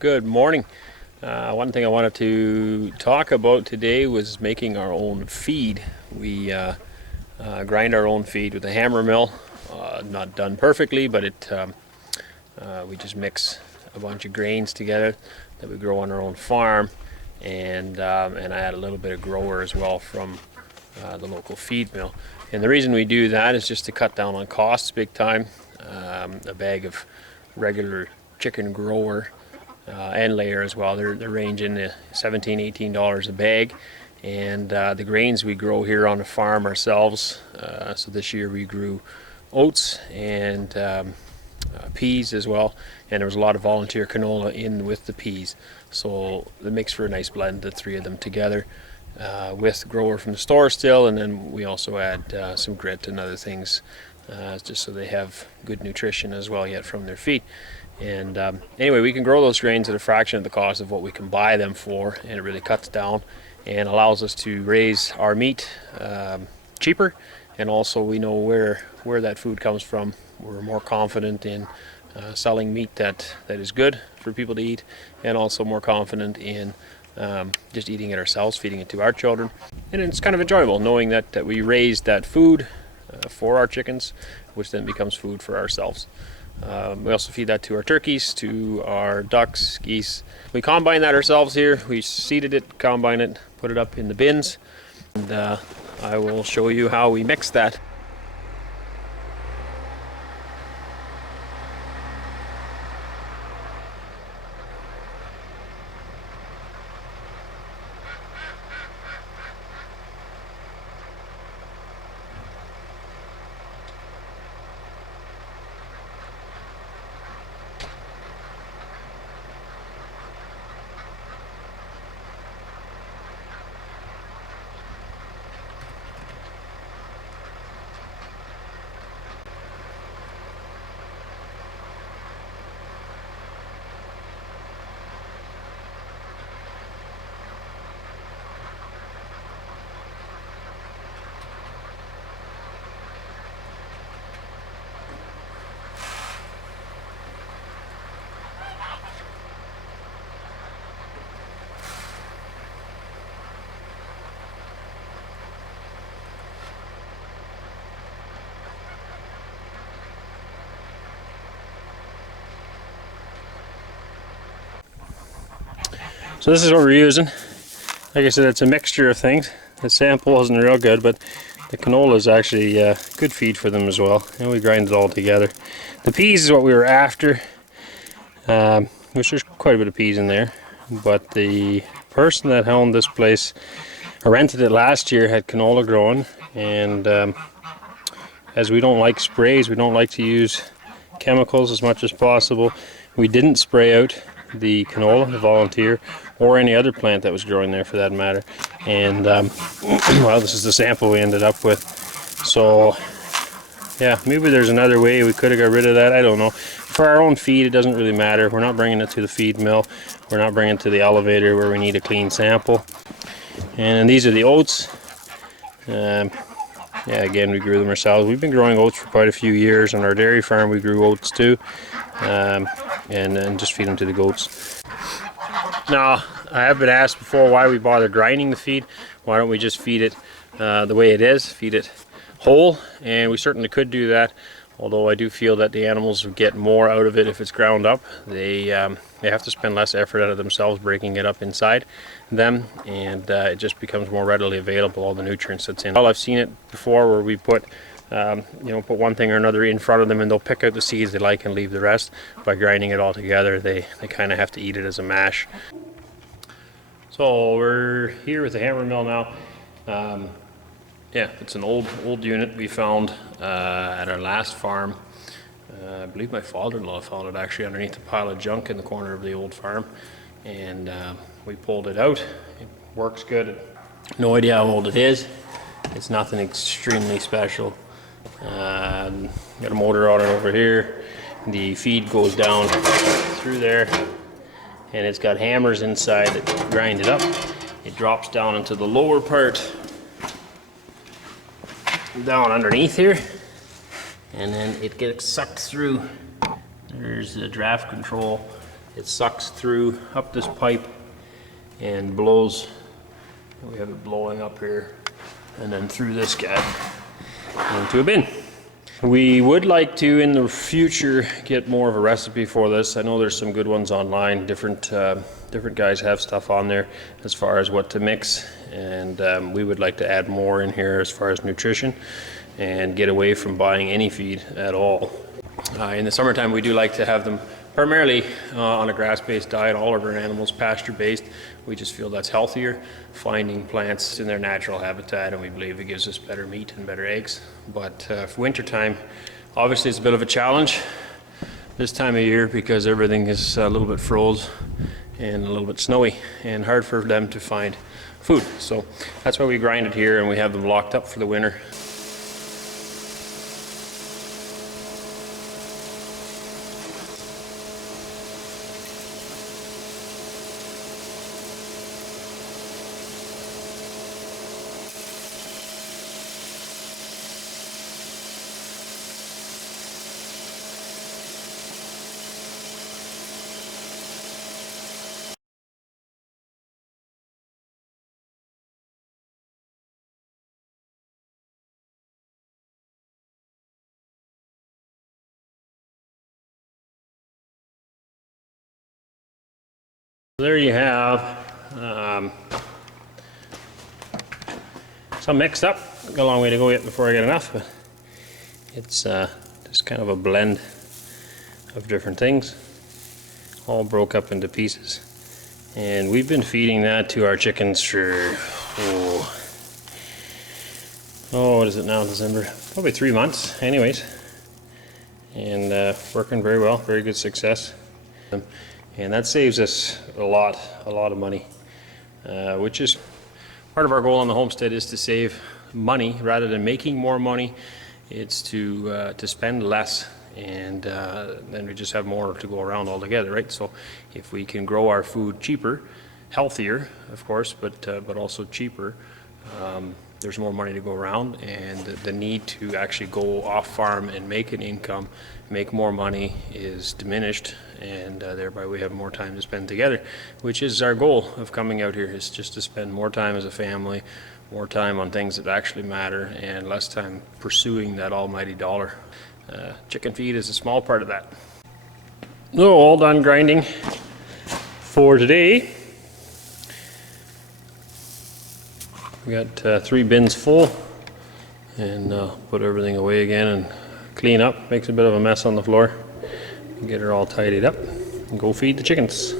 Good morning. One thing I wanted to talk about today was making our own feed. We grind our own feed with a hammer mill. Not done perfectly, but we just mix a bunch of grains together that we grow on our own farm, and I add a little bit of grower as well from the local feed mill. And the reason we do that is just to cut down on costs big time. A bag of regular chicken grower and layer as well, they're ranging to $17–18 a bag, and the grains we grow here on the farm ourselves. So this year we grew oats and peas as well, and there was a lot of volunteer canola in with the peas, so it makes for a nice blend, the three of them together, with grower from the store still, and then we also add some grit and other things, just so they have good nutrition as well yet from their feed. And anyway, we can grow those grains at a fraction of the cost of what we can buy them for, and it really cuts down and allows us to raise our meat cheaper, and also we know where that food comes from. We're more confident in selling meat that is good for people to eat, and also more confident in just eating it ourselves, feeding it to our children. And it's kind of enjoyable knowing that we raised that food for our chickens, which then becomes food for ourselves. We also feed that to our turkeys, to our ducks, geese. We combine that ourselves here. We seeded it, combine it, put it up in the bins, and I will show you how we mix that. So this is what we're using. Like I said, it's a mixture of things. The sample isn't real good, but the canola is actually good feed for them as well. And we grind it all together. The peas is what we were after, which there's quite a bit of peas in there. But the person that owned this place, I rented it last year, had canola growing, and as we don't like sprays, we don't like to use chemicals as much as possible. We didn't spray out the canola, the volunteer, or any other plant that was growing there for that matter. And well, this is the sample we ended up with. So yeah, maybe there's another way we could have got rid of that, I don't know. For our own feed, it doesn't really matter. We're not bringing it to the feed mill, we're not bringing it to the elevator where we need a clean sample. And these are the oats. Yeah, again, we grew them ourselves. We've been growing oats for quite a few years. On our dairy farm we grew oats too, and just feed them to the goats. Now, I have been asked before why we bother grinding the feed. Why don't we just feed it the way it is, feed it whole? And we certainly could do that, although I do feel that the animals would get more out of it if it's ground up. They have to spend less effort out of themselves breaking it up inside them, and it just becomes more readily available, all the nutrients that's in. Well, I've seen it before where we put put one thing or another in front of them, and they'll pick out the seeds they like and leave the rest. By grinding it all together, they kind of have to eat it as a mash. So we're here with the hammer mill now. Yeah, it's an old unit we found at our last farm. I believe my father-in-law found it actually underneath a pile of junk in the corner of the old farm, and we pulled it out. It works good. No idea how old it is. It's nothing extremely special. Got a motor on it over here. The feed goes down through there, and it's got hammers inside that grind it up. It drops down into the lower part down underneath here, and then it gets sucked through. There's the draft control it sucks through up this pipe and blows. We have it blowing up here and then through this guy into a bin. We would like to in the future get more of a recipe for this. I know there's some good ones online. Different guys have stuff on there as far as what to mix, and we would like to add more in here as far as nutrition and get away from buying any feed at all. In the summertime, we do like to have them primarily on a grass-based diet. All of our animals pasture-based. We just feel that's healthier, finding plants in their natural habitat, and we believe it gives us better meat and better eggs. But for wintertime, obviously it's a bit of a challenge this time of year because everything is a little bit froze and a little bit snowy and hard for them to find food. So that's why we grind it here and we have them locked up for the winter. There you have some mixed up. Got a long way to go yet before I get enough, but it's just kind of a blend of different things, all broke up into pieces. And we've been feeding that to our chickens for, what is it now, December? Probably 3 months anyways. And working very well, very good success. And that saves us a lot of money, which is part of our goal on the homestead, is to save money rather than making more money. It's to spend less, and then we just have more to go around altogether, right? So if we can grow our food cheaper, healthier, of course, but also cheaper, there's more money to go around, and the need to actually go off farm and make an income, make more money is diminished, and thereby we have more time to spend together, which is our goal of coming out here, is just to spend more time as a family, more time on things that actually matter, and less time pursuing that almighty dollar. Chicken feed is a small part of that. So all done grinding for today. We got 3 bins full, and put everything away again and clean up. Makes a bit of a mess on the floor. Get her all tidied up and go feed the chickens.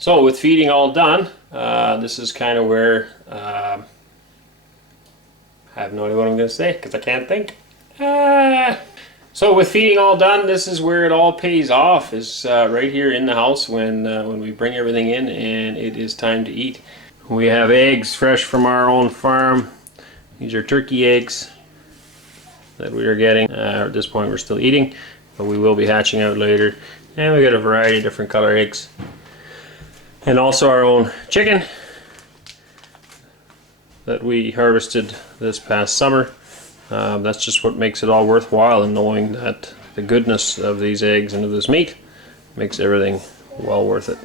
So with feeding all done, this is kind of where I have no idea what I'm going to say because I can't think. So with feeding all done, this is where it all pays off, is right here in the house when we bring everything in and it is time to eat. We have eggs fresh from our own farm. These are turkey eggs that we are getting. At this point we're still eating, but we will be hatching out later. And we got a variety of different color eggs. And also our own chicken that we harvested this past summer. That's just what makes it all worthwhile, and knowing that the goodness of these eggs and of this meat makes everything well worth it.